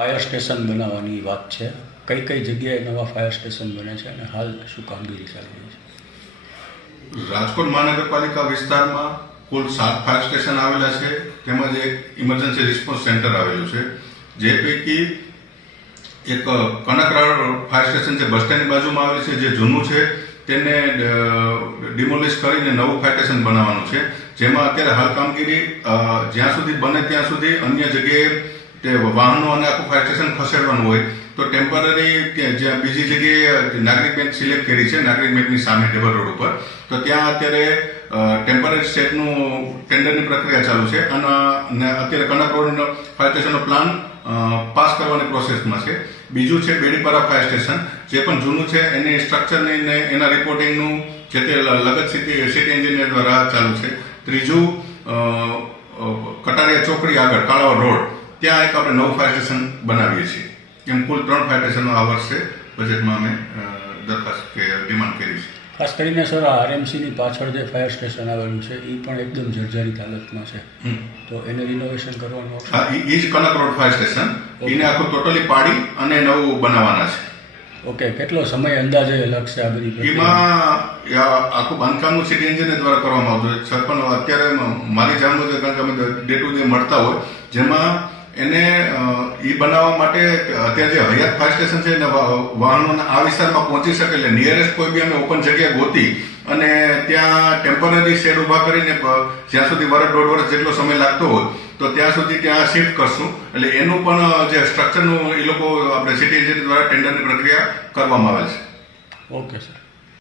Fire station બનાવવાની વાત છે. કઈ કઈ જગ્યાએ નવા ફાયર સ્ટેશન બને છે અને હાલ શું કામગીરી ચાલી રહી છે? રાજકોટ મહાનગરપાલિકા વિસ્તારમાં કુલ સાત ફાયર સ્ટેશન આવેલા છે. તેમજ એક ઇમરજન્સી રિસ્પોન્સ સેન્ટર આવેલું છે. જે પૈકી એક કનકરાળ ફાયર સ્ટેશન જે બસ સ્ટેન્ડની બાજુમાં આવેલું છે, જે જૂનું છે, તેને ડિમોલિશ કરીને નવું ફાયર સ્ટેશન બનાવવાનું છે. જેમાં અત્યારે હાલ કામગીરી જ્યાં સુધી બને ત્યાં સુધી અન્ય જગ્યાએ તે વાહનો અને આખું ફાયર સ્ટેશન ખસેડવાનું હોય, તો ટેમ્પરરી જ્યાં બીજી જગ્યાએ નાગરિક બેંક સિલેક્ટ કરી છે, નાગરિક બેંકની સામે ટેબલ રોડ ઉપર, તો ત્યાં અત્યારે ટેમ્પરરી સ્ટેટનું ટેન્ડરની પ્રક્રિયા ચાલુ છે અને અત્યારે કનક રોડ ફાયર સ્ટેશનનો પ્લાન પાસ કરવાની પ્રોસેસમાં છે. બીજું છે બેડીપારા ફાયર સ્ટેશન જે પણ જૂનું છે, એની સ્ટ્રક્ચરની ને એના રિપોર્ટિંગનું જે તે લગત સિટી સિટી એન્જિનિયર દ્વારા ચાલુ છે. ત્રીજું કટારિયા ચોકડી આગળ, કાળાવડ રોડ ત્યાં એક આપણે નવું ફાયર સ્ટેશન બનાવીએ છીએ. એમ કુલ ત્રણ ફાયર સ્ટેશનો આ વર્ષે બજેટમાં અમે દરખાસ્ત કે ડિમાન્ડ કરી છે. ખાસ કરીને સર આ આરએમસીની પાછળ જે ફાયર સ્ટેશન આવેલું છે એ પણ એકદમ જર્જરિત હાલતમાં છે. તો એને રિનોવેશન કરવાનું હા ઈ જ કનક રોડ ફાયર સ્ટેશન એને આખું ટોટલી પાડી અને નવું બનાવવાના છે. ઓકે કેટલો સમય અંદાજે લગશે આ બધી એમાં આખું બાંધકામનું સિટી એન્જિનિયર દ્વારા કરવામાં આવતું છે પણ અત્યારે મારી જાણ મુજબ કારણ કે અમે ડે ટુ ડે મળતા હોય જેમાં એને એ બનાવવા માટે અત્યારે જે હયાત ફાયર સ્ટેશન છે ને વા- વાહનોના આ વિસ્તારમાં પહોંચી શકે એટલે નિયરેસ્ટ કોઈ બી અમે ઓપન જગ્યા ગોતી અને ત્યાં ટેમ્પરરી શેડ ઊભા કરીને જ્યાં સુધી વર્ષ દોઢ વર્ષ જેટલો સમય લાગતો હોય, તો ત્યાં સુધી ત્યાં શિફ્ટ કરશું. એટલે એનું પણ જે સ્ટ્રક્ચરનું એ લોકો, આપણે સિટી એજન્સી દ્વારા ટેન્ડરની પ્રક્રિયા કરવામાં આવે છે. Okay sir